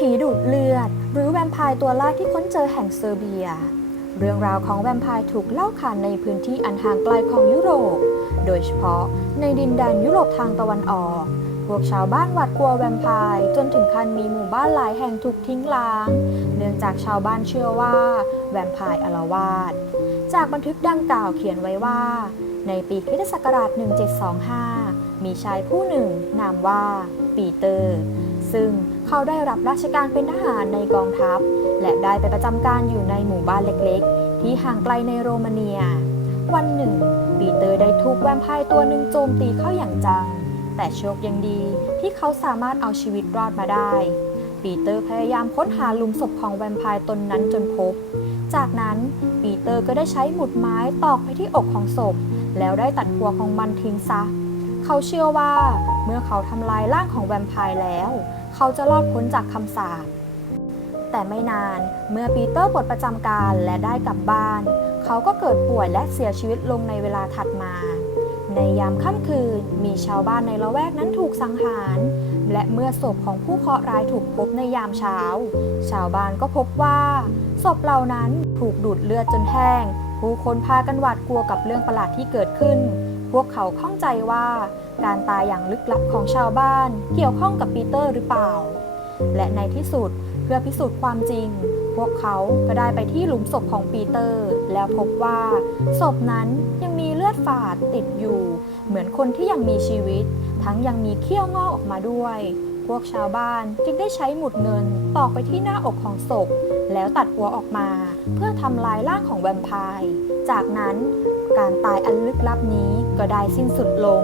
ผีดูดเลือด หรือแวมไพร์ตัวแรกที่ค้นเจอแห่งเซอร์เบีย เรื่องราวของแวมไพร์ถูกเล่าขานในพื้นที่อันห่างไกลของยุโรป โดยเฉพาะในดินแดนยุโรปทางตะวันออก พวกชาวบ้านหวาดกลัวแวมไพร์จนถึงขั้นมีหมู่บ้านหลายแห่งถูกทิ้งร้าง เนื่องจากชาวบ้านเชื่อว่าแวมไพร์อาละวาดจากบันทึกดังกล่าวเขียนไว้ว่า ในปีคริสตศักราช 1725 มีชายผู้หนึ่ง นามว่าปีเตอร์ ซึ่ง เขาได้รับราชการเป็นทหารในกองทัพ และได้ไปประจำการอยู่ในหมู่บ้านเล็กๆ ที่ห่างไกลในโรมาเนีย วันหนึ่ง ปีเตอร์ได้ถูกแวมไพร์ตัวหนึ่งโจมตีเข้าอย่างจัง แต่โชคยังดีที่เขาสามารถเอาชีวิตรอดมาได้ปีเตอร์พยายามค้นหาหลุมศพของแวมไพร์ตนนั้นจนพบ จากนั้นปีเตอร์ก็ได้ใช้หมุดไม้ตอกไปที่อกของศพ แล้วได้ตัดหัวของมันทิ้งซะ เขาเชื่อว่าเมื่อเขาทำลายร่างของแวมไพร์แล้ว เขาจะรอดพ้นจากคำสาปแต่ไม่นานเมื่อปีเตอร์ปลดประจำการและได้กลับบ้าน เขาก็เกิดป่วยและเสียชีวิตลงในเวลาถัดมา ในยามค่ำคืนมีชาวบ้านในละแวกนั้นถูกสังหาร และเมื่อศพของผู้เคราะห์ร้ายถูกพบในยามเช้า ชาวบ้านก็พบว่าศพเหล่านั้นถูกดูดเลือดจนแห้ง ผู้คนพากันหวาดกลัวกับเรื่องประหลาดที่เกิดขึ้น พวกเขาข้องใจว่าการตายอย่างลึกลับของชาวบ้านเกี่ยวข้องกับปีเตอร์หรือเปล่า และในที่สุดเพื่อพิสูจน์ความจริง พวกเขาก็ได้ไปที่หลุมศพของปีเตอร์ แล้วพบว่าศพนั้นยังมีเลือดฝาดติดอยู่ เหมือนคนที่ยังมีชีวิต ทั้งยังมีเขี้ยวงอกออกมาด้วย พวกชาวบ้านจึงได้ใช้หมุดเงินตอกไปที่หน้าอกของศพ แล้วตัดหัวออกมา เพื่อทำลายร่างของแวมไพร์จากนั้น การตายอันลึกลับนี้ก็ได้สิ้นสุดลง